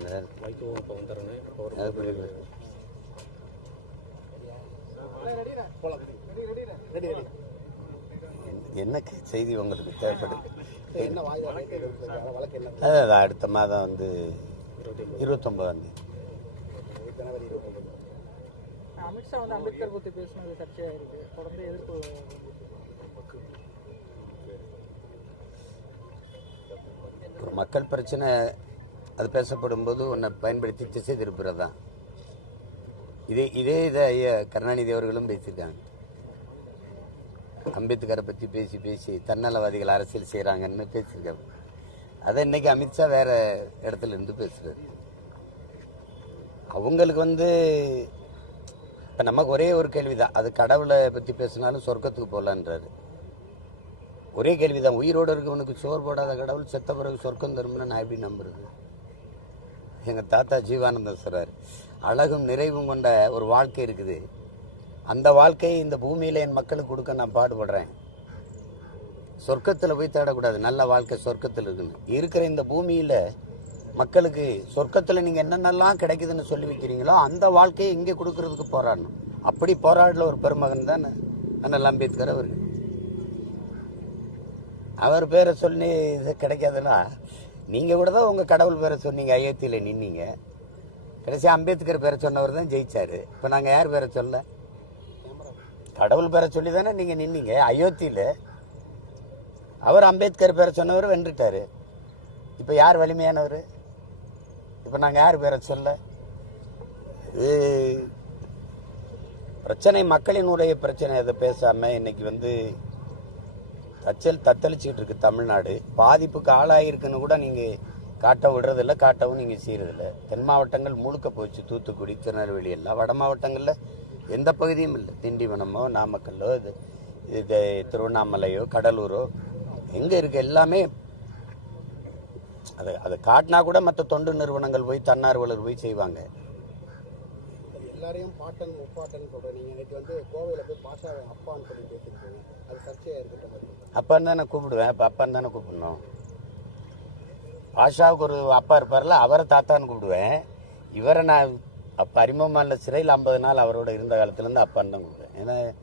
பேசுங்க மைக்கும் இப்போ வந்துடுறேன்னு அவர் அது புரியல. என்ன- செய்தி உங்களுக்கு தேவைப்படுது என்ன அது அது அடுத்த மாதம் வந்து இருபத்தொம்பதாம் தேதி. அமித்ஷா வந்து அம்பேத்கர் பேசினது தொடர்ந்து எதிர்ப்பு ஒரு மக்கள் பிரச்சனை அது பேசப்படும் போது உன்னை பயன்படுத்தி திசை திருப்புறது? தான் இதே இதே இதை ஐயா கருணாநிதி அவர்களும் பேசியிருக்காங்க. அம்பேத்கரை பற்றி பேசி பேசி தன்னலவாதிகள் அரசியல் செய்கிறாங்கன்னு பேசியிருக்காங்க. அதை இன்னைக்கு அமித்ஷா வேற இடத்துல இருந்து பேசுறாரு. அவங்களுக்கு வந்து இப்போ நமக்கு ஒரே ஒரு கேள்விதான். அது கடவுளை பற்றி பேசினாலும் சொர்க்கத்துக்கு போகலான்றாரு ஒரே கேள்வி தான் உயிரோடு இருக்கவனுக்கு சோறு போடாத கடவுள் செத்த பிறகு சொர்க்கம் தரும்னு நான் எப்படி நம்புறது? எங்கள் தாத்தா ஜீவானந்தம் சொல்கிறார் அழகும் நிறைவும் கொண்ட ஒரு வாழ்க்கை இருக்குது. அந்த வாழ்க்கையை இந்த பூமியில் என் மக்களுக்கு கொடுக்க நான் பாடுபடுறேன். சொர்க்கத்தில் போய் தேடக்கூடாது. நல்ல வாழ்க்கை சொர்க்கத்தில் இருக்குன்னு. இருக்கிற இந்த பூமியில் மக்களுக்கு சொர்க்கத்தில் நீங்கள் என்னென்னலாம் கிடைக்குதுன்னு சொல்லி வைக்கிறீங்களோ அந்த வாழ்க்கையை இங்கே கொடுக்கறதுக்கு போராடணும். அப்படி போராடல ஒரு பெருமகன் தான் அண்ணல் அம்பேத்கர் அவர் அவர் பேரை சொல்லி இது கிடைக்காதுன்னா நீங்கள் கூட தான் உங்கள் கடவுள் பேரை சொன்னீங்க அயோத்தியில் நின்னீங்க. கடைசி அம்பேத்கர் பேரை சொன்னவர் தான் ஜெயிச்சார். இப்போ நாங்கள் யார் பேரை சொல்ல? கடவுள் பேரை சொல்லி தானே நீங்கள் நின்னீங்க அயோத்தியில். அவர் அம்பேத்கர் பேரை சொன்னவர் வென்றுட்டாரு. இப்போ யார் வலிமையானவர்? இப்போ நாங்கள் யார் பேரை சொல்ல? இது பிரச்சனை மக்களினுடைய பிரச்சனை அதை பேசாமல் இன்றைக்கி வந்து தச்சல் தத்தளிச்சுக்கிட்டு இருக்கு தமிழ்நாடு. பாதிப்புக்கு ஆளாயிருக்குன்னு கூட நீங்கள் காட்ட விடுறதில்ல காட்டவும் நீங்கள் செய்கிறதில்ல தென் மாவட்டங்கள் முழுக்க போச்சு தூத்துக்குடி திருநெல்வேலி எல்லாம். வட மாவட்டங்களில் எந்த பகுதியும் இல்லை. திண்டிவனமோ நாமக்கல்லோ இது இது திருவண்ணாமலையோ கடலூரோ எங்கே இருக்கு எல்லாமே அதை அதை காட்டினா கூட மற்ற தொண்டு நிறுவனங்கள் போய் தன்னார்வலர் போய் செய்வாங்க. எல்லாரையும் பாட்டன் முப்பாட்டன் சொல்கிறேன் நீங்கள் இன்னைக்கு வந்து கோவையில் போய் பாஷா அப்பான்னு சொல்லி பேசிருக்கீங்க அப்பான்னு தானே கூப்பிடுவேன்? இப்போ அப்பான்னு தானே கூப்பிடணும்? பாஷாவுக்கு ஒரு அப்பா இருப்பார்ல அவரை தாத்தான்னு கூப்பிடுவேன். இவரை நான் அப்போ அரிமமான்ல சிறையில் ஐம்பது நாள் அவரோட இருந்த காலத்துலேருந்து அப்பான்னு தான் கூப்பிடுவேன். ஏன்னா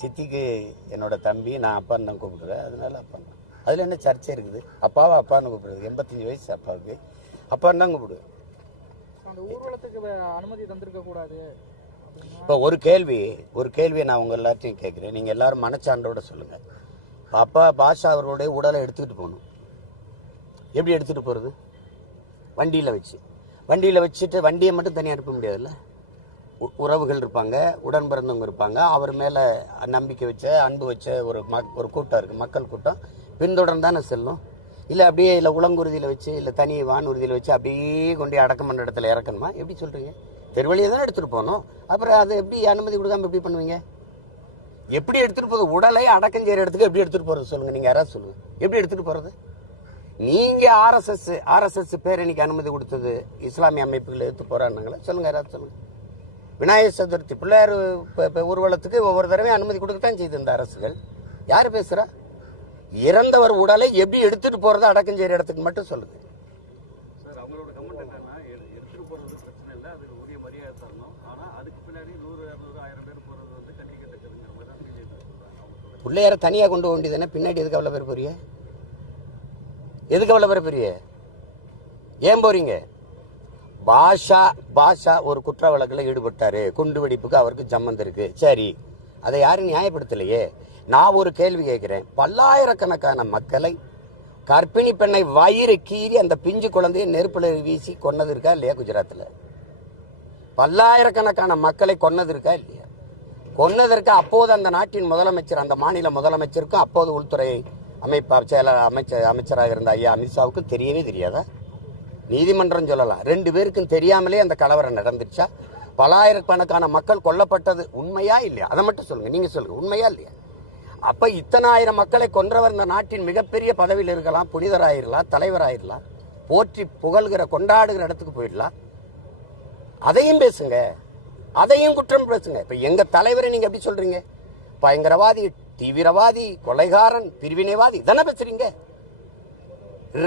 சித்திக்கு என்னோட தம்பி நான் அப்பான்னு தான் கூப்பிடுவேன். அதனால அப்பான்னு அதில் என்ன சர்ச்சை இருக்குது? அப்பாவை அப்பான்னு கூப்பிடுறது எண்பத்தஞ்சு வயசு அப்பாவுக்கு. அப்பான்னு தான் கூப்பிடுவேன். அந்த ஊர்வலத்துக்கு வ- அனுமதி தந்திருக்க கூடாது. இப்போ ஒரு கேள்வி ஒரு கேள்வியை நான் உங்கள் எல்லாத்தையும் கேட்குறேன் நீங்கள் எல்லாரும் மனச்சான்றோட சொல்லுங்கள் அப்பா பாஷா அவர்களுடைய உடலை எடுத்துக்கிட்டு போகணும். எப்படி எடுத்துகிட்டு போகிறது வண்டியில் வச்சு. வண்டியில் வச்சுட்டு வண்டியை மட்டும் தனியாக அனுப்ப முடியாதுல்ல? உ- உறவுகள் இருப்பாங்க உடன் பிறந்தவங்க இருப்பாங்க. அவர் மேலே நம்பிக்கை வச்ச அன்பு வச்ச ஒரு மக் ஒரு கூட்டம் இருக்குது மக்கள் கூட்டம். பின்தொடர்ந்தானே செல்லும். இல்லை அப்படியே இல்லை உளங்குருதியில் வச்சு இல்லை தனி வானூர்தியில் வச்சு அப்படியே கொண்டு அடக்கம் பண்ணுற இடத்துல இறக்கணுமா? எப்படி சொல்கிறீங்க தெருவழியை தானே எடுத்துகிட்டு போகணும்? அப்புறம் அதை எப்படி அனுமதி கொடுக்காம எப்படி பண்ணுவீங்க? எப்படி எடுத்துகிட்டு போகிறது உடலை அடக்கம் செய்கிற இடத்துக்கு எப்படி எடுத்துகிட்டு போகிறது சொல்லுங்கள் நீங்கள் யாராவது சொல்லுங்கள் எப்படி எடுத்துகிட்டு போகிறது நீங்கள் ஆர்எஸ்எஸ் ஆர்எஸ்எஸ் பேரணிக்கு அனுமதி கொடுத்தது. இஸ்லாமிய அமைப்புகள் எடுத்து போறாங்களா சொல்லுங்கள் யாராவது சொல்லுங்கள் விநாயகர் சதுர்த்தி பிள்ளையார் இப்போ ஊர்வலத்துக்கு ஒவ்வொரு தடவையும் அனுமதி கொடுக்கத்தான் செய்து இந்த அரசுகள். யார் பேசுகிறா இறந்தவர் உடலை எப்படி எடுத்துகிட்டு போறதை அடக்கம் செய்கிற இடத்துக்கு மட்டும் சொல்லுது சார் அவங்களோட கமெண்ட் என்னன்னா எடு- எடுத்துட்டு போறது பிரச்சனை இல்லை அதுக்கு உரிய மரியாதை தரணும் ஆனா அதுக்கு பின்னாடி நூறு இரநூறு ஆயிரம் பேர் போறது வந்து கண்டிக்கத்தக்கதுங்கிற மாதிரி தான் பிஜேபி சொல்றாங்க அவங்க சொல்றாங்க பிள்ளையார தனியாக கொண்டு போக வேண்டியதுதானே பின்னாடி எதுக்கு அவ்வளோ பேர் போறிய எதுக்கு அவ்வளோ பேர் பெரிய ஏன் போறீங்க? பாஷா பாஷா ஒரு குற்ற வழக்கில் ஈடுபட்டாரு. குண்டு வெடிப்புக்கு அவருக்கு சம்மந்தம் இருக்கு. சரி. அதை யாரும் நியாயப்படுத்தலையே? நான் ஒரு கேள்வி கேட்குறேன். பல்லாயிரக்கணக்கான மக்களை கர்ப்பிணி பெண்ணை வயிறு கீறி அந்த பிஞ்சு குழந்தையை நெருப்பில் வீசி கொன்னது இருக்கா இல்லையா குஜராத்தில் பல்லாயிரக்கணக்கான மக்களை கொன்னது இருக்கா இல்லையா? கொன்னதற்கு அப்போது அந்த நாட்டின் முதலமைச்சர் அந்த மாநில முதலமைச்சருக்கும் அப்போது உள்துறை அமைப்பார் செயலர் அமைச்சர் அமைச்சராக இருந்த ஐயா அமித்ஷாவுக்கு தெரியவே தெரியாதா? நீதிமன்றம் சொல்லலாம் ரெண்டு பேருக்கும் தெரியாமலே அந்த கலவரம் நடந்துச்சா பலாயிரக்கணக்கான மக்கள் கொல்லப்பட்டது உண்மையா இல்லையா? அதை மட்டும் சொல்லுங்க. நீங்க சொல்லுங்க. உண்மையா இல்லையா? அப்ப இத்தனை ஆயிரம் மக்களை கொன்றவர் இந்த நாட்டின் மிகப்பெரிய பதவியில் இருக்கலாம் புனிதராயிரலாம் தலைவராயிரலாம் போற்றி புகழ்கிற கொண்டாடுகிற இடத்துக்கு போயிடலாம். அதையும் பேசுங்க. அதையும் குற்றம் பேசுங்க இப்போ எங்கள் தலைவரை நீங்கள் எப்படி சொல்கிறீங்க பயங்கரவாதி தீவிரவாதி கொலைகாரன் பிரிவினைவாதி தானே பேசுறீங்க?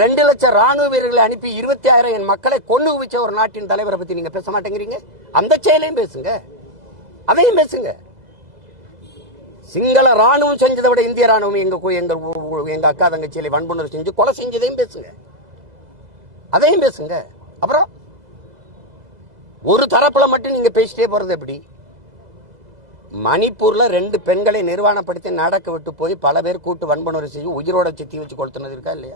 ரெண்டு லட்சம் ராணுவ வீரர்களை அனுப்பி இருபத்தி ஆயிரம் என் மக்களை கொண்டு குவிச்ச ஒரு நாட்டின் தலைவரை பற்றி நீங்கள் பேச மாட்டேங்கிறீங்க? அந்த செயலையும் பேசுங்க. அதையும் பேசுங்க. சிங்கள ராணுவம் செஞ்சதை விட இந்திய ராணுவம் எங்க எங்கள் எங்க எங்க அக்கா தங்கச்சியில வன்புணர்வு செஞ்சு கொலை செஞ்சதையும் பேசுங்க. அதையும் பேசுங்க. அப்புறம் ஒரு தரப்புல மட்டும் நீங்க பேசிட்டே போறது எப்படி? மணிப்பூர்ல ரெண்டு பெண்களை நிர்வாணப்படுத்தி நடக்க விட்டு போய் பல பேர் கூட்டு வன்புணர்வு செய்து உயிரோட சித்தி வச்சு கொளுத்துனது இருக்கா இல்லையா?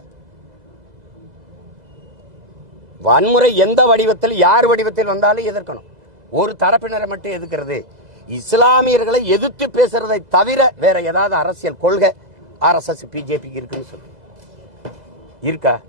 வன்முறை எந்த வடிவத்தில் யார் வடிவத்தில் வந்தாலும் எதிர்க்கணும். ஒரு தரப்பினரை மட்டும் எதிர்க்கிறது. இஸ்லாமியர்களை எதிர்த்து பேசுறதை தவிர வேற ஏதாவது அரசியல் கொள்கை ஆர்எஸ்எஸ் பிஜேபிக்கு இருக்குன்னு சொல்லு. இருக்கா?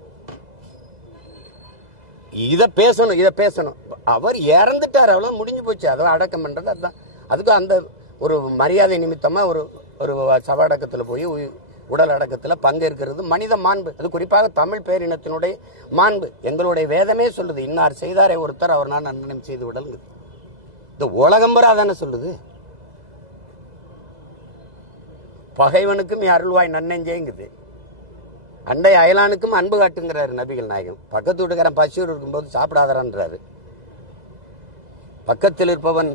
இதை பேசணும் இதை பேசணும். அவர் இறந்துட்டார் அவ்வளோ முடிஞ்சு போச்சு. அதெல்லாம் அடக்கம் பண்ணுறது அதுதான். அதுக்கு அந்த ஒரு மரியாதை நிமித்தமாக ஒரு ஒரு சவடக்கத்தில் போய் உயி- உடல் அடக்கத்தில் பங்கேற்கிறது மனித மாண்பு. அது குறிப்பாக தமிழ் பேரினத்தினுடைய மாண்பு. எங்களுடைய வேதமே சொல்லுது இன்னார் செய்தாரே ஒருத்தர் அவர் நான் நன்னயம் செய்து விடலுங்க இந்த உலகம்பரா தானே சொல்லுது. பகைவனுக்கும் அருள்வாய் நன்னஞ்சேங்குது. அண்டை அயலானுக்கும் அன்பு காட்டுங்கிறாரு நபிகள் நாயகம். பக்கத்து வீட்டுக்காரன் பசியோடு இருக்கும்போது சாப்பிடாதாரான்றாரு பக்கத்தில் இருப்பவன்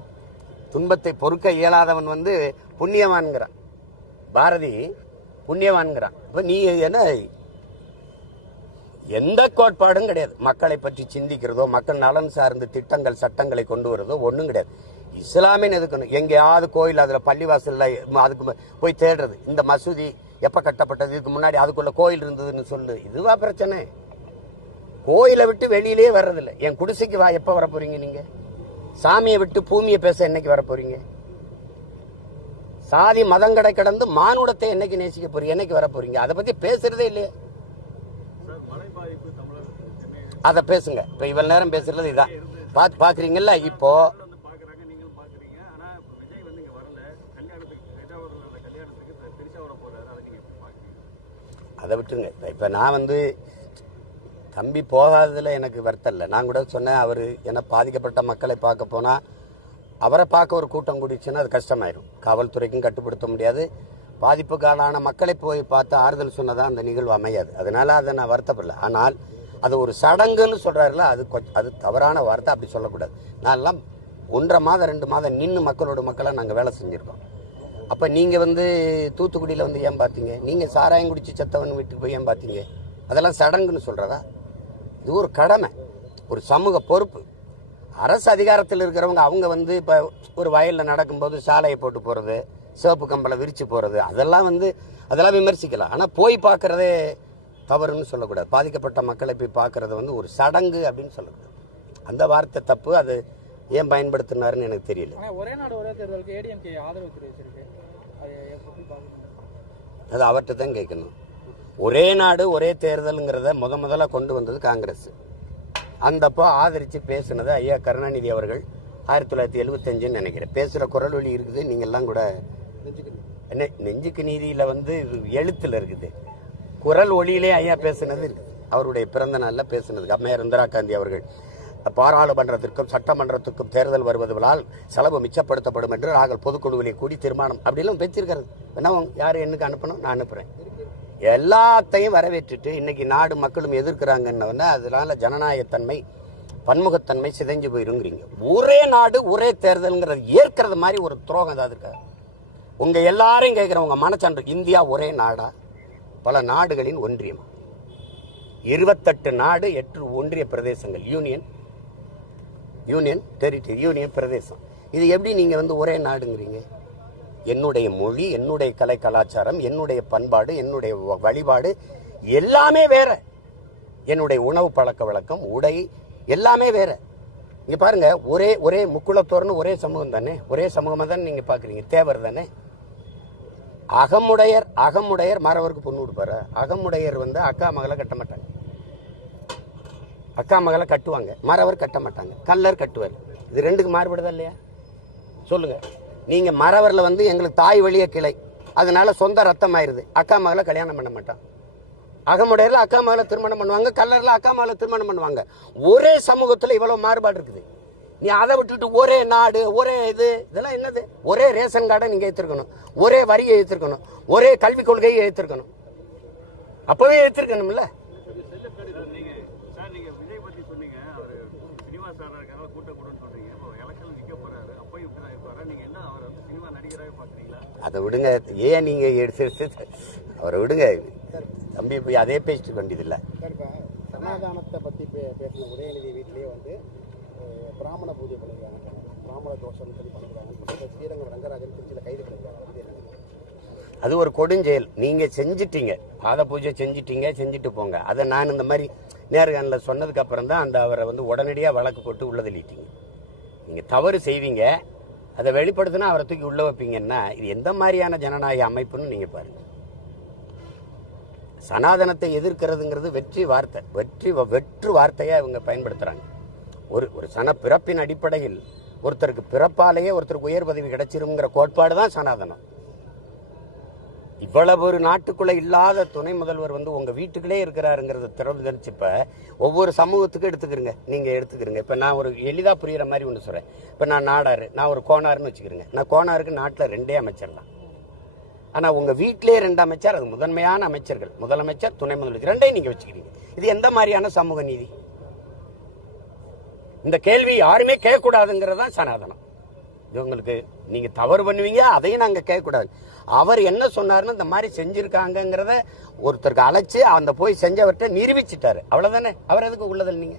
துன்பத்தை பொறுக்க இயலாதவன் வந்து புண்ணியவான்கிறான் பாரதி புண்ணியவான்கிறான் இப்போ நீ என்ன? எந்த கோட்பாடும் கிடையாது. மக்களை பற்றி சிந்திக்கிறதோ மக்கள் நலன் சார்ந்த திட்டங்கள் சட்டங்களை கொண்டு வரதோ ஒன்றும் கிடையாது. இஸ்லாமியன் எதுக்கணும் எங்கேயாவது கோயில் அதில் பள்ளிவாசலில் அதுக்கு போய் தேடுறது. இந்த மசூதி எப்போ கட்டப்பட்டது? இதுக்கு முன்னாடி அதுக்குள்ள கோயில் இருந்ததுன்னு சொல்லு. இதுவா பிரச்சனை. கோயிலை விட்டு வெளியிலே வர்றதில்ல. என் குடிசைக்கு வா எப்போ வர போறீங்க நீங்க? சாமியை விட்டு பூமியை பேச என்னைக்கு வர போறீங்க சாதி மதங்கடை கடந்து மானுடத்தை என்னைக்கு நேசிக்க போறீங்க என்னைக்கு வர போறீங்க அதை பத்தி பேசுறதே இல்லையே. அதை பேசுங்க. இப்போ இவ்வளவு நேரம் பேசுறது இதான். பார்த்து பாக்குறீங்கல்ல? இப்போ வந்து பாக்குறாங்க நீங்களும் பாக்குறீங்க ஆனா இப்ப விஜய் வந்து இங்க வரல கல்யாணத்துக்கு கஜாவரம் கல்யாணத்துக்கு திரு- திருச்சாவரம் போறாரு அதை நீங்க எப்படி பாக்குறீங்க அதை விட்டுருங்க. இப்போ இப்போ நான் வந்து தம்பி போகாததில் எனக்கு வருத்தம் இல்லை. நான் கூட சொன்னேன் அவர் ஏன்னா பாதிக்கப்பட்ட மக்களை பார்க்க போனால் அவரை பார்க்க ஒரு கூட்டம் கூடிச்சுன்னா அது கஷ்டமாயிரும். காவல்துறைக்கும் கட்டுப்படுத்த முடியாது. பாதிப்புக்காலான மக்களை போய் பார்த்து ஆறுதல் சொன்னதான் அந்த நிகழ்வு அமையாது. அதனால் அதை நான் வருத்தப்படல. ஆனால் அது ஒரு சடங்குன்னு சொல்கிறாருல அது கொ- அது தவறான வார்த்தை அப்படி சொல்லக்கூடாது. நான்லாம் ஒன்றரை மாதம் ரெண்டு மாதம் நின்று மக்களோட மக்களாக நாங்கள் வேலை செஞ்சுருக்கோம். அப்போ நீங்கள் வந்து தூத்துக்குடியில் வந்து ஏன் பார்த்தீங்க நீங்கள் சாராயம் குடிச்சு செத்தவன் வீட்டுக்கு போய் ஏன் பார்த்தீங்க அதெல்லாம் சடங்குன்னு சொல்கிறதா இது ஒரு கடமை ஒரு சமூக பொறுப்பு. அரசு அதிகாரத்தில் இருக்கிறவங்க அவங்க வந்து இப்போ ஒரு வயலில் நடக்கும்போது சாலையை போட்டு போகிறது சிவப்பு கம்பளை விரித்து போகிறது அதெல்லாம் வந்து அதெல்லாம் விமர்சிக்கலாம். ஆனால் போய் பார்க்குறதே தவறுன்னு சொல்லக்கூடாது. பாதிக்கப்பட்ட மக்களை போய் பார்க்குறது வந்து ஒரு சடங்கு அப்படின்னு சொல்லக்கூடாது. அந்த வார்த்தை தப்பு அது ஏன் பயன்படுத்தினாருன்னு எனக்கு தெரியல. ஒரே நாடு ஒரே தேர்தலுக்கு ஏடிஎம்கே ஆதரவு தெரிவிச்சிருக்கு. அது அவர்கிட்ட தான் கேட்கணும். ஒரே நாடு ஒரே தேர்தலுங்கிறத முத முதல்ல கொண்டு வந்தது காங்கிரஸ். அந்தப்போ ஆதரித்து பேசுனது ஐயா கருணாநிதி அவர்கள் ஆயிரத்தி தொள்ளாயிரத்தி எழுபத்தஞ்சுன்னு நினைக்கிறேன். பேசுகிற குரல் வழி இருக்குது நீங்கள்லாம் கூட என்ன நெஞ்சுக்கு நீதியில் வந்து இது எழுத்தில் இருக்குது. குரல் ஒளியிலே ஐயா பேசுனது இருக்குது. அவருடைய பிறந்த நாளில் பேசுனதுக்கு. அம்மையார் இந்திரா காந்தி அவர்கள். பாராளுமன்றத்திற்கும் சட்டமன்றத்துக்கும் தேர்தல் வருவதால் செலவு மிச்சப்படுத்தப்படும் என்று நாங்கள் பொதுக்குழுவிலே கூடி தீர்மானம் அப்படிலாம் பேசியிருக்கிறது. என்ன யார் என்னுக்கு அனுப்பணும்? நான் அனுப்புகிறேன் எல்லாத்தையும் வரவேற்றுட்டு இன்னைக்கு நாடு மக்களும் எதிர்க்கிறாங்கன்னு அதனால ஜனநாயகத்தன்மை பன்முகத்தன்மை சிதைஞ்சு போயிருங்கிறீங்க. ஒரே நாடு ஒரே தேர்தல்ங்கிறது ஏற்கிறது மாதிரி ஒரு துரோகம் ஏதாவது இருக்கா உங்கள் எல்லாரையும் கேட்குற உங்கள் மனச்சான்று இந்தியா ஒரே நாடா? பல நாடுகளின் ஒன்றியம். இருபத்தெட்டு நாடு எட்டு ஒன்றிய பிரதேசங்கள் யூனியன். யூனியன் டெரிட்டரி யூனியன் பிரதேசம் இது எப்படி நீங்கள் வந்து ஒரே நாடுங்கிறீங்க? என்னுடைய மொழி என்னுடைய கலை கலாச்சாரம் என்னுடைய பண்பாடு என்னுடைய வ- வழிபாடு எல்லாமே வேற. என்னுடைய உணவு பழக்க வழக்கம் உடை எல்லாமே வேற. இங்கே பாருங்க ஒரே ஒரே முக்குளத்தோர்னு ஒரே சமூகம் தானே? ஒரே சமூகமாக தானே நீங்கள் பார்க்குறீங்க தேவர் தானே? அகமுடையர் அகமுடையர் மறவருக்கு பொண்ணு கொடுப்பாரு? அகமுடையர் வந்து அக்கா மகளை கட்ட மாட்டாங்க. அக்கா மகளை கட்டுவாங்க. மறவர் கட்ட மாட்டாங்க கல்லர் கட்டுவார். இது ரெண்டுக்கு மாறுபடுதா இல்லையா? சொல்லுங்க. நீங்கள் மறவரில் வந்து எங்களுக்கு தாய் வழிய கிளை. அதனால சொந்த ரத்தம் ஆயிடுது அக்கா மகளை கல்யாணம் பண்ண மாட்டான் அகமுடையில் அக்கா மகளை திருமணம் பண்ணுவாங்க கல்லரில் அக்கா மகளை திருமணம் பண்ணுவாங்க. ஒரே சமூகத்தில் இவ்வளோ மாறுபாடு இருக்குது. நீ அதை விட்டுட்டு ஒரே நாடு ஒரே இது இதெல்லாம் என்னது? ஒரே ரேஷன் கார்டை நீங்கள் ஏற்றிருக்கணும் ஒரே வரியை ஏற்றிருக்கணும் ஒரே கல்விக் கொள்கையை ஏற்றிருக்கணும் அப்போவே ஏற்றிருக்கணும்ல செல்ல கமலஹாசன் ஆடுறதுக்காக கூட்டம் கூடன்னு சொல்றீங்க இப்போ எலெக்ஷன் நிக்க போறாரு அப்பயும் இப்படி தான் இருப்பாரா நீங்க என்ன அவர் வந்து சினிமா நடிகராகவே பாக்குறீங்களா அதை விடுங்க. ஏன் நீங்க எடுத்து அவரை விடுங்க. தம்பி போய் அதே பேசிட்டு வேண்டியதில்லை. சமாதானத்தை பற்றி பே பேசின உதயநிதி வீட்டிலேயே வந்து பிராமண பூஜை பண்ணியிருக்காங்க சார். பிராமண தோஷம்னு சொல்லி பண்ணியிருக்காங்கன்னு சொல்லி ஸ்ரீரங்கம் ரங்கராஜன் திருச்சியில் கைது நினைக்கிறீங்க? அது ஒரு கொடுஞ்செயல். நீங்க செஞ்சிட்டீங்க. பாத பூஜை செஞ்சிட்டீங்க செஞ்சுட்டு போங்க. அதை நான் இந்த மாதிரி நேர்காணல சொன்னதுக்கு அப்புறம் தான் அந்த அவரை வந்து உடனடியாக வழக்கு போட்டு உள்ள தள்ளிட்டீங்க. நீங்க தவறு செய்வீங்க. அதை வெளிப்படுத்தினா அவரை தூக்கி உள்ள வைப்பீங்கன்னா இது எந்த மாதிரியான ஜனநாயக அமைப்புன்னு நீங்க பாருங்க. சனாதனத்தை எதிர்க்கிறதுங்கிறது வெற்றி வார்த்தை. வெற்றி வெற்று வார்த்தையை இவங்க பயன்படுத்துறாங்க. ஒரு ஒரு சன பிறப்பின் அடிப்படையில் ஒருத்தருக்கு பிறப்பாலேயே ஒருத்தருக்கு உயர் பதவி கிடைச்சிருங்கிற கோட்பாடு தான் சனாதனம். இவ்வளவு ஒரு நாட்டுக்குள்ளே இல்லாத துணை முதல்வர் வந்து உங்கள் வீட்டுக்குள்ளே இருக்கிறாருங்கிறத தெரிஞ்சு இப்போ ஒவ்வொரு சமூகத்துக்கும் எடுத்துக்கிறங்க. நீங்கள் எடுத்துக்கிறங்க. இப்போ நான் ஒரு எளிதாக புரிகிற மாதிரி ஒன்று சொல்கிறேன் இப்போ நான் நாடாரு நான் ஒரு கோனாருன்னு வச்சுக்கிறேங்க. நான் கோனாருக்கு நாட்டில் ரெண்டே அமைச்சர் தான். ஆனால் உங்கள் வீட்டிலே ரெண்டு அமைச்சர் அது முதன்மையான அமைச்சர்கள். முதலமைச்சர் துணை முதலமைச்சர் ரெண்டையும் நீங்கள் வச்சுக்கிறீங்க. இது எந்த மாதிரியான சமூக நீதி? இந்த கேள்வி யாருமே கேட்கக்கூடாதுங்கிறது தான் சனாதனம். இது உங்களுக்கு நீங்கள் தவறு பண்ணுவீங்க அதையும் நாங்கள் கேட்கக்கூடாது. அவர் என்ன சொன்னார்னு இந்த மாதிரி செஞ்சுருக்காங்கங்கிறத ஒருத்தருக்கு அழைச்சி அந்த போய் செஞ்சவர்கிட்ட நிரூபிச்சிட்டாரு. அவ்வளவுதானே? அவர் எதுக்கு உள்ளதில் நீங்க?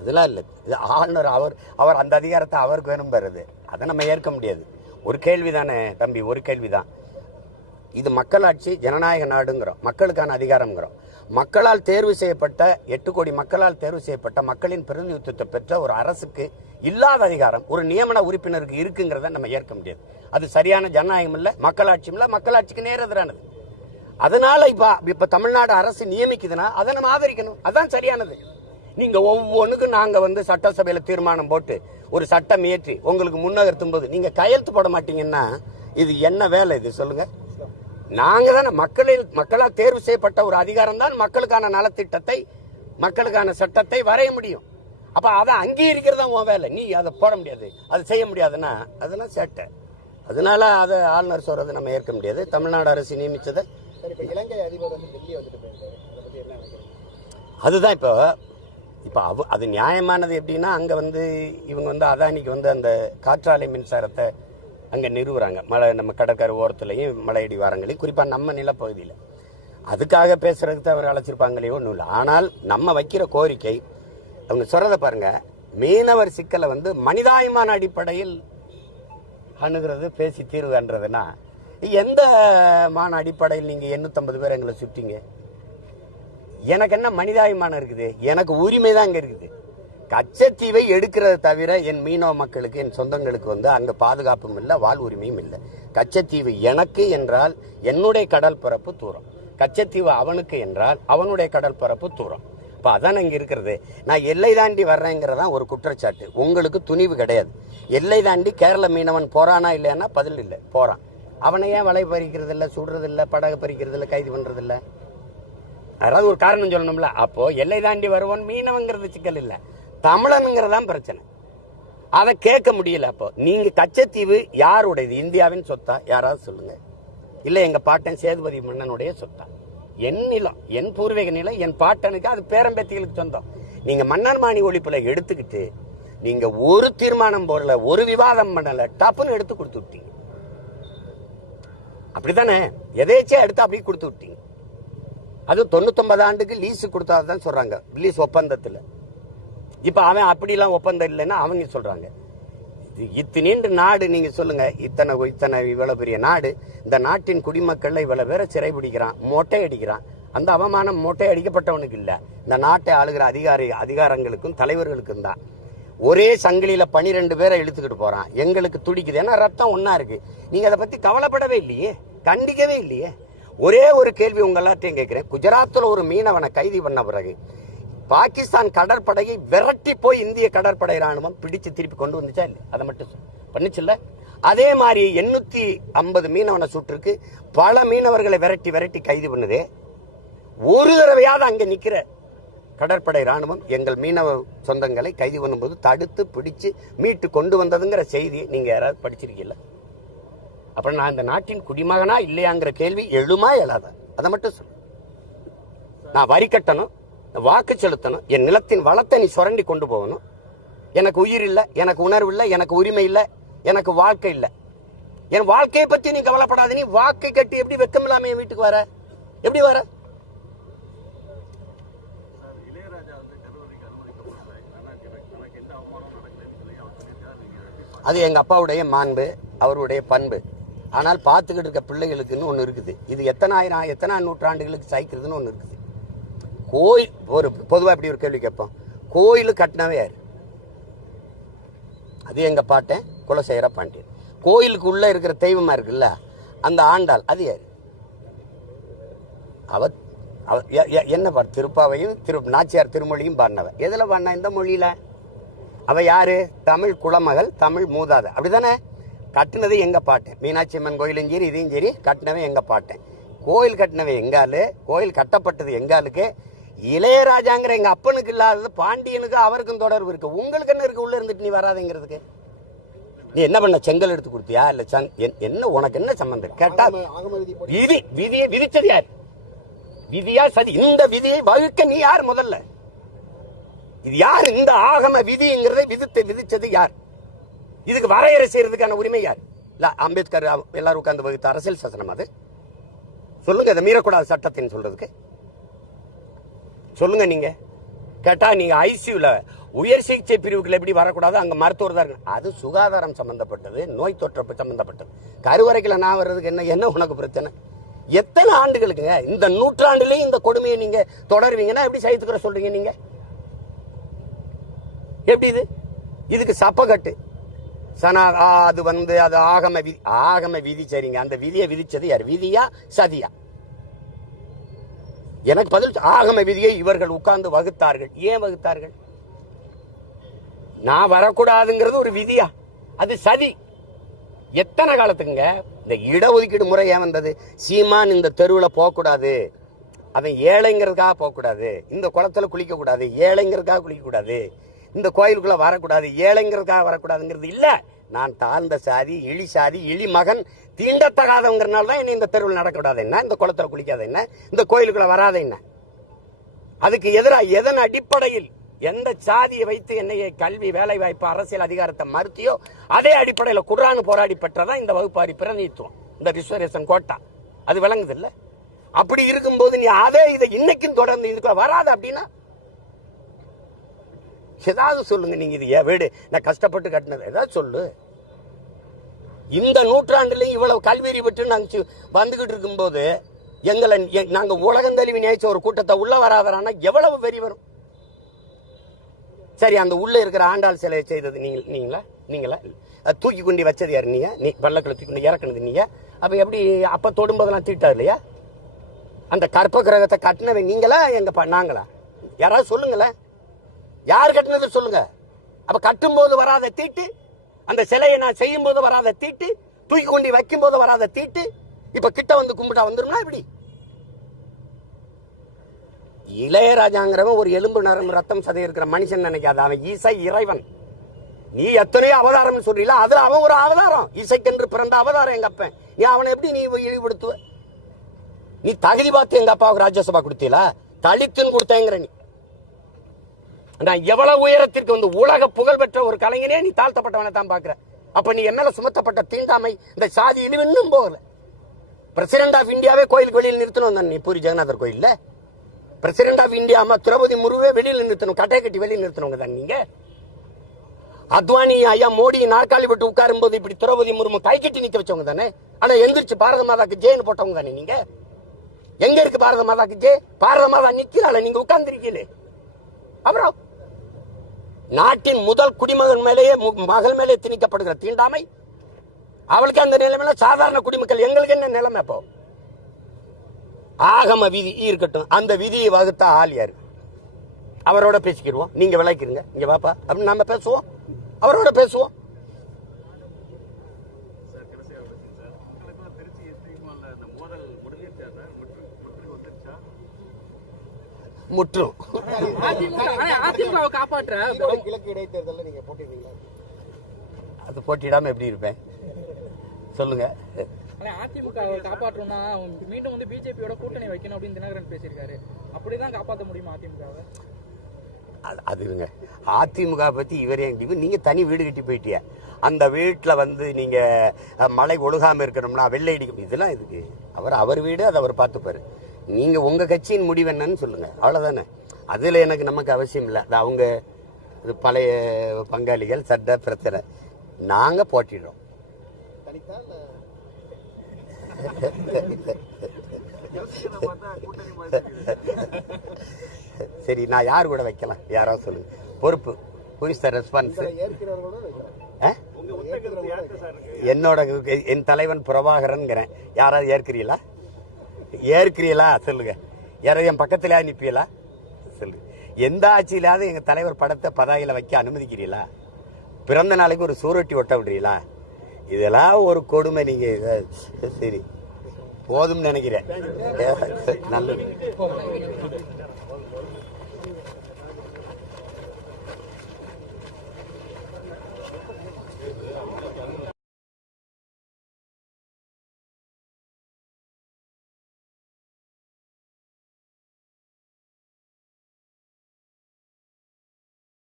அதெல்லாம் இல்லை. இது ஆளுநர் அவர் அவர் அந்த அதிகாரத்தை அவருக்கு வேணும் பெறுது அதை. நம்ம ஏற்க முடியாது. ஒரு கேள்வி தானே தம்பி ஒரு கேள்வி தான் இது மக்களாட்சி ஜனநாயக நாடுங்கிறோம். மக்களுக்கான அதிகாரம்ங்கிறோம். மக்களால் தேர்வு செய்யப்பட்ட எட்டு கோடி மக்களால் தேர்வு செய்யப்பட்ட மக்களின் பிரதிநிதித்துவத்தை பெற்ற ஒரு அரசுக்கு இல்லாத அதிகாரம் ஒரு நியமன உறுப்பினருக்கு இருக்குங்கிறத நம்ம ஏற்க முடியாது. அது சரியான ஜனநாயகம் இல்லை மக்களாட்சியும் இல்லை மக்களாட்சிக்கு நேர் எதிரானது. அதனால இப்ப இப்ப தமிழ்நாடு அரசு நியமிக்குதுன்னா அதை நம்ம ஆதரிக்கணும். அதான் சரியானது. நீங்க ஒவ்வொன்றுக்கும் நாங்க வந்து சட்டசபையில தீர்மானம் போட்டு ஒரு சட்டம் இயற்றி உங்களுக்கு முன்னகர்த்தும் போது நீங்க கையெழுத்து போட மாட்டீங்கன்னா இது என்ன வேலை இது? சொல்லுங்க. நாங்க தானே மக்களில் மக்களால் தேர்வு செய்யப்பட்ட ஒரு அதிகாரம் தான் மக்களுக்கான நலத்திட்டத்தை மக்களுக்கான சட்டத்தை வரைய முடியும். அப்ப அதை அங்கீகரிக்கிறது தான் உன் வேலை. நீ அதை போட முடியாது. அதை செய்ய முடியாதுன்னா அதெல்லாம் சேட்டை. அதனால அதை ஆளுநர் சொல்றது நம்ம ஏற்க முடியாது. தமிழ்நாடு அரசு நியமிச்சதை. இலங்கை நினைக்கிறீங்க? அதுதான் இப்போ இப்போ அவ அது நியாயமானது எப்படின்னா அங்கே வந்து இவங்க வந்து அதானிக்கு வந்து அந்த காற்றாலை மின்சாரத்தை அங்கே நிறுவுறாங்க. மலை நம்ம கடற்கரை ஓரத்துலையும் மலையடி வாரங்களையும் குறிப்பாக நம்ம நிலப்பகுதியில். அதுக்காக பேசுகிறதுக்கு அவர் அழைச்சிருப்பாங்களே ஒன்றும் இல்லை. ஆனால் நம்ம வைக்கிற கோரிக்கை அவங்க சொல்கிறத பாருங்க மீனவர் சிக்கலை வந்து மனிதாயமான அடிப்படையில் அணுகிறது பேசி தீர்வுன்றதுன்னா எந்த மான அடிப்படையில் நீங்கள் எண்ணூற்றம்பது பேர் எங்களை சுட்டிங்க? எனக்கு என்ன மனிதாபிமானம் இருக்குது? எனக்கு உரிமை தான் இங்கே இருக்குது. கச்சத்தீவை எடுக்கிறத தவிர என் மீனவ மக்களுக்கு என் சொந்தங்களுக்கு வந்து அங்க பாதுகாப்பும் இல்லை வாழ் உரிமையும் இல்லை. கச்சத்தீவு எனக்கு என்றால் என்னுடைய கடல் பரப்பு தூரம். கச்சத்தீவு அவனுக்கு என்றால் அவனுடைய கடல் பரப்பு தூரம். இப்போ அதான் இங்கே இருக்கிறது. நான் எல்லை தாண்டி வர்றேங்கிறதான் ஒரு குற்றச்சாட்டு. உங்களுக்கு துணிவு கிடையாது. எல்லை தாண்டி கேரள மீனவன் போறானா இல்லையானா பதில் இல்லை. போறான். அவனை ஏன் வலை பறிக்கிறது இல்லை சுடுறது இல்லை படகு பறிக்கிறது இல்லை கைது பண்ணுறது இல்லை? அதாவது ஒரு காரணம் சொல்லணும்ல. அப்போ எல்லை தாண்டி வருவான் மீனவங்கிறது சிக்கல் இல்லை. தமிழனுங்கிறதான் பிரச்சனை. அதை கேட்க முடியல அப்போ. நீங்க கச்சத்தீவு யாருடையது? இந்தியாவின் சொத்தா? யாராவது சொல்லுங்க. இல்லை எங்க பாட்டன் சேதுபதி மன்னனுடைய சொத்தா? என் நிலம் என் பூர்வீக நிலம் என் பாட்டனுக்கு அது பேரம்பேத்திகளுக்கு சொந்தம். நீங்க மன்னர் மாணி ஒழிப்புல எடுத்துக்கிட்டு நீங்க ஒரு தீர்மானம் போடல ஒரு விவாதம் பண்ணல டப்புன்னு எடுத்து கொடுத்து விட்டீங்க. அப்படித்தானே? எதேச்சியா எடுத்து அப்படியே கொடுத்து விட்டீங்க. அது தொண்ணூத்தொன்பது ஆண்டுக்கு லீஸ் கொடுத்தாதான் சொல்றாங்க. லீஸ் ஒப்பந்தத்தில். இப்போ அவன் அப்படிலாம் ஒப்பந்தம் இல்லைன்னா அவங்க சொல்கிறாங்க இது நாடு நீங்க சொல்லுங்க. இத்தனை இத்தனை இவ்வளவு பெரிய நாடு. இந்த நாட்டின் குடிமக்கள்ல இவ்வளவு பேரை சிறை பிடிக்கிறான் மொட்டை அடிக்கிறான். அந்த அவமானம் மொட்டை அடிக்கப்பட்டவனுக்கு இல்லை. இந்த நாட்டை ஆளுகிற அதிகாரி அதிகாரங்களுக்கும் தலைவர்களுக்கும் தான். ஒரே சங்கிலியில பனிரெண்டு பேரை இழுத்துக்கிட்டு போறான். எங்களுக்கு துடிக்குது. ஏன்னா ரத்தம் ஒன்னா இருக்கு. நீங்க அதை பத்தி கவலைப்படவே இல்லையே? கண்டிக்கவே இல்லையே? ஒரே ஒரு கேள்வி உங்க எல்லாத்தையும் கேட்கிறேன். குஜராத்தில் ஒரு மீனவனை கைது பண்ண பிறகு பாகிஸ்தான் கடற்படையை விரட்டி போய் இந்திய கடற்படை ராணுவம் பிடிச்சு திருப்பி கொண்டு வந்துச்சா இல்லை அதை மட்டும் சொல்லு. பண்ணுச்சுல்ல? அதே மாதிரி எண்ணூத்தி ஐம்பது மீனவனை சுற்றுக்கு பல மீனவர்களை விரட்டி விரட்டி கைது பண்ணுதே. ஒரு தடவையாவது அங்கே நிற்கிற கடற்படை ராணுவம் எங்கள் மீனவ சொந்தங்களை கைது பண்ணும்போது தடுத்து பிடிச்சு மீட்டு கொண்டு வந்ததுங்கிற செய்தியை நீங்கள் யாராவது படிச்சிருக்கீங்களா? அப்புறம் நான் இந்த நாட்டின் குடிமகனா இல்லையாங்கிற கேள்வி எழுமா எழாத அதை மட்டும் சொல்லு நான் வரி கட்டணும். வாக்கு செலுத்தணும். என் நிலத்தின் வளத்தை நீ சுரண்டி கொண்டு போகணும். எனக்கு உயிர் இல்லை எனக்கு உணர்வு இல்லை எனக்கு உரிமை இல்லை எனக்கு வாழ்க்கை இல்லை. என் வாழ்க்கையை பற்றி நீ கவலைப்படாத. நீ வாக்கு கட்டி எப்படி வெக்கமில்லாம என் வீட்டுக்கு வர? எப்படி வர? அது எங்கள் அப்பாவுடைய மாண்பு அவருடைய பண்பு. ஆனால் பார்த்துக்கிட்டு இருக்க பிள்ளைகளுக்குன்னு ஒன்று இருக்குது. இது எத்தனை ஆயிரம் எத்தனை நூற்றாண்டுகளுக்கு சாய்க்கிறதுன்னு ஒன்று இருக்குது. கோயில் ஒரு பொதுவாக இப்படி ஒரு கேள்வி கேட்போம்? கோயில் கட்டினவே யார்? அது எங்க பாட்டேன் குலசேகர பாண்டியன். கோயிலுக்கு உள்ளே இருக்கிற தெய்வமா இருக்குல்ல அந்த ஆண்டாள் அது யார்? அவ அவ எ- என்ன பாடு திருப்பாவையும் திரு நாச்சியார் திருமொழியும் பாடினவ. எதில் பாடினா இந்த மொழியில? அவ யார்? தமிழ் குலமகள் தமிழ் மூதாதை. அப்படிதானே? கட்டினது எங்க பாட்டேன்? மீனாட்சி அம்மன் கோயிலும் சரி இதையும் சரி கட்டினவன் எங்க பாட்டேன்? கோயில் கட்டினவன் எங்காலு கோயில் கட்டப்பட்டது எங்காலுக்கு இளையராஜாங்கிற எங்க அப்பனுக்கு இல்லாதது பாண்டியனுக்கு அவருக்கும் தொடர்பு இருக்கு. உங்களுக்கு என்ன இருக்கு? உள்ள இருந்துட்டு நீ வராதுங்கிறதுக்கு. நீ என்ன பண்ண? செங்கல் எடுத்து கொடுத்தியா? இல்ல சங்- என்- என்ன உனக்கு என்ன சம்பந்தம்? கேட்டா ஆகம ஆகம விதிப்படி விதி விதியை விதிச்சது யார்? விதியா சதி. இந்த விதியை வகுக்க நீ யார் முதல்ல? இது யார்? இந்த ஆகம விதிங்கிறதை விதித்து விதிச்சது யார்? இதுக்கு வரையறை செய்யறதுக்கான உரிமை யார்? இல்ல அம்பேத்கர் எல்லாரும் உட்கார்ந்து வகுத்த அரசியல் சாசனம் அது. சொல்லுங்க இதை மீறக்கூடாது சட்டத்தின்னு சொல்றதுக்கு. சொல்லுங்க நீங்க. கேட்டா நீங்க ஐசியூல உயர் சிகிச்சை பிரிவுகள் எப்படி வரக்கூடாது அங்க மருத்துவர் தான் அது சுகாதாரம் சம்பந்தப்பட்டது நோய் தொற்று சம்பந்தப்பட்டது. கருவறைக்குள்ள நான் வர்றதுக்கு என்ன என்ன உனக்கு பிரச்சனை? எத்தனை ஆண்டுகளுக்குங்க? இந்த நூற்றாண்டுலயும் இந்த கொடுமையை நீங்க தொடருவீங்கன்னா எப்படி சகித்துக்கிற சொல்றீங்க நீங்க? எப்படி இது? இதுக்கு சப்பக்கட்டு சனா அது வந்து அது ஆகம விதி ஆகம விதி சரிங்க. அந்த விதியை விதிச்சது யார்? விதியா சதியா? எனக்கு பதில் ஆகம விதியை இவர்கள் உட்கார்ந்து வகுத்தார்கள். ஏன் வகுத்தார்கள்? நான் வரக்கூடாதுங்கிறது ஒரு விதியா? அது சதி. எத்தனை காலத்துக்குங்க? இந்த இடஒதுக்கீடு முறை ஏன் வந்தது? சீமான் இந்த தெருவில் போகக்கூடாது. அவன் ஏழைங்கிறதுக்காக போகக்கூடாது. இந்த குளத்துல குளிக்கக்கூடாது. ஏழைங்கிறதுக்காக குளிக்கக்கூடாது. இந்த கோயிலுக்குள்ளே வரக்கூடாது. ஏழைங்கிறதுக்காக வரக்கூடாதுங்கிறது இல்லை. நான் தாழ்ந்த சாதி இழி சாதி இழி மகன் தீண்டத்தகாதவங்கிறனால தான் என்னை இந்த தெருவில் நடக்கக்கூடாது. என்ன? இந்த குளத்தில் குளிக்காத என்ன? இந்த கோயிலுக்குள்ள வராத என்ன? அதுக்கு எதிராக எதன் அடிப்படையில் எந்த சாதியை வைத்து என்னைய கல்வி வேலை வாய்ப்பு அரசியல் அதிகாரத்தை மறுத்தியோ அதே அடிப்படையில் குர்ஆன் போராடி பெற்றதான் இந்த வகுப்பாரி பிரதிநிதித்துவம் இந்த ரிசர்வேஷன் கோட்டா. அது விளங்குது இல்லை? அப்படி இருக்கும்போது நீ அதே இதை இன்னைக்கும் தொடர்ந்து இதுக்குள்ள வராது அப்படின்னா ஏதாவது சொல்லுங்க நீங்க இது என் வீடு நான் கஷ்டப்பட்டு கட்டினது. ஏதாவது சொல்லு. இந்த நூற்றாண்டுலையும் இவ்வளவு கல்வியறி பெற்று நாங்கள் வந்துகிட்டு இருக்கும்போது எங்களை நாங்கள் நாங்க உலகந்தழுவி நினைச்ச ஒரு கூட்டத்தை உள்ள வராதரானா எவ்வளவு வெறி வரும்? சரி அந்த உள்ள இருக்கிற ஆண்டாள் சிலையை செய்தது நீங்க நீங்களா? நீங்களா? தூக்கி கொண்டு வச்சது யார் நீங்க நீ பல்லக்கில் தூக்கி கொண்டு இறக்குனது நீங்க அப்போ எப்படி அப்போ தொடும்போதெல்லாம் தீட்டா இல்லையா? அந்த கற்ப கிரகத்தை கட்டினவை நீங்களா எங்க நாங்களா? யாராவது சொல்லுங்களேன். யார் கட்டினது சொல்லுங்க. அப்ப கட்டும்போது வராத தீட்டு அந்த சிலையை நான் செய்யும் போது வராத தீட்டு தூக்கி கொண்டு வைக்கும் போது வராத தீட்டு இப்ப கிட்ட வந்து கும்பிட்டா வந்துரும்னா இப்படி இளையராஜாங்கிறவன் ஒரு எலும்பு நரம்பு ரத்தம் சதை இருக்கிற மனுஷன் நினைக்காத. அவன் இசை இறைவன். நீ எத்தனையோ அவதாரம் சொல்றீல அதுல அவன் ஒரு அவதாரம். இசைக்கென்று பிறந்த அவதாரம் எங்க அப்பன். நீ அவனை எப்படி நீ இழிவுபடுத்துவ? நீ தகுதி பார்த்து எங்க அப்பாவுக்கு ராஜ்யசபா கொடுத்தீல? தலித்துன்னு கொடுத்தேங்கிற நீ. நான் எவ்வளவு உயரத்திற்கு வந்து உலக புகழ்பெற்ற ஒரு கலைஞனே நீ தாழ்த்தப்பட்டவனை தான் பாக்குற அப்ப நீ என்ன சுமத்தப்பட்ட தீண்டாமை இந்த சாதி இழிவு இன்னும் போகல. பிரசிடென்ட் ஆஃப் இந்தியாவே கோயிலுக்கு வெளியில் நிறுத்தணும் தான். நீ பூரி ஜெகநாதர் கோயில்ல. பிரசிடென்ட் ஆஃப் இந்தியா அம்மா திரௌபதி முருகவே வெளியில் நிறுத்தணும். கட்டை கட்டி வெளியில் நிறுத்தணுங்க தான் நீங்க. அத்வானி ஐயா மோடி நாற்காலி விட்டு உட்காரும் போது இப்படி திரௌபதி முர்மு கை கட்டி நிக்க வச்சவங்க தானே? ஆனா எந்திரிச்சு பாரத மாதாக்கு ஜெயின்னு போட்டவங்க தானே நீங்க? எங்க இருக்கு பாரத மாதாக்கு ஜெய்? பாரத மாதா நிக்கிறாள் நீங்க உட்கார்ந்துருக்கீங்களே. அப்புறம் நாட்டின் முதல் குடிமகன் மேலேயே மு- மகள் மேலே திணிக்கப்படுகிற தீண்டாமை? அவளுக்கு அந்த நிலைமையில சாதாரண குடிமக்கள் எங்களுக்கு என்ன நிலைமை இப்போ ஆகம விதி இருக்கட்டும். அந்த விதியை வகுத்த ஆள் யாரு? அவரோட பேசிக்கிடுவோம். நீங்க விளக்கிருங்க. இங்க வாப்பா. அப்படின்னு நம்ம பேசுவோம். அவரோட பேசுவோம் சார் கடைசியாக வச்சுங்க சார் உங்களுக்கும் திருச்சி எஸ்டி இந்த மோதல் முடிஞ்சிருச்சா சார் முற்று முற்றுக்கு வந்துருச்சா முற்றும். அதிமுக காப்பாற்ற ஈரோடு கிழக்கு இடைத்தேர்தலில் நீங்க போட்டிருக்கீங்களா? அது போட்டியிடாம எப்படி இருப்பேன்? சொல்லுங்க. ஆனா அதிமுகவை காப்பாற்றணும்னா மீண்டும் வந்து பிஜேபியோட கூட்டணி வைக்கணும் அப்படின்னு தினகரன் பேசியிருக்காரு. அப்படிதான் காப்பாற்ற முடியுமா அதிமுகவை? அது- அது இருங்க. அதிமுக பத்தி இவரே இவ- நீங்க தனி வீடு கட்டி போயிட்டிய? அந்த வீட்டுல வந்து நீங்க மழை ஒழுகாம இருக்கணும்னா வெள்ளை அடிக்கும் இதெல்லாம் இதுக்கு அவர் அவர் வீடு அதை அவர் பார்த்துப்பாரு. நீங்கள் உங்கள் கட்சியின் முடிவு என்னன்னு சொல்லுங்க. அவ்வளோதானே அதில் எனக்கு நமக்கு அவசியம் இல்லை. அது அவங்க இது பழைய பங்காளிகள் சட்ட பிரச்சனை. நாங்கள் போட்டிடுறோம். சரி நான் யார் கூட வைக்கலாம்? யாராவது சொல்லுங்க. பொறுப்பு புரிஸ் த ரெஸ்பான்ஸ் என்னோட என் தலைவன் பிரபாகரன்ங்கிறேன். யாராவது ஏற்கிறீங்களா ஏற்கிறீங்களா சொல்லுங்க. யாராவது என் பக்கத்தில் அனுப்பியலா சொல்லு எந்த ஆட்சியிலாவது எங்கள் தலைவர் படத்தை பதாகையில் வைக்க அனுமதிக்கிறீங்களா பிறந்த நாளைக்கு ஒரு சூரட்டி ஒட்ட விடுறீங்களா இதெல்லாம் ஒரு கொடுமை நீங்கள் சரி. போதும்னு நினைக்கிறேன். நல்லது.